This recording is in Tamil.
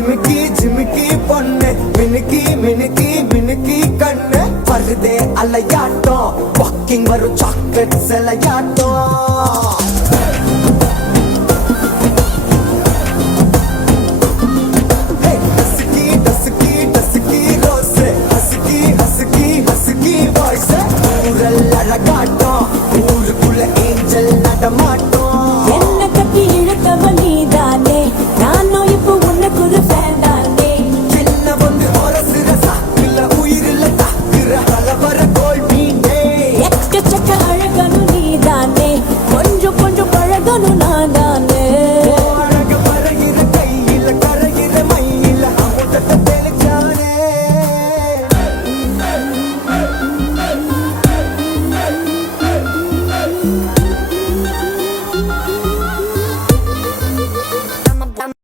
ஜிமிக்கி ஜிமிக்கி பொண்ணு மினுக்கி மினுக்கி மினுக்கி கண்ணு வருதே அலையாட்டம் வாக்கிங் வரும் சாக்லேட் சிலையாட்டம்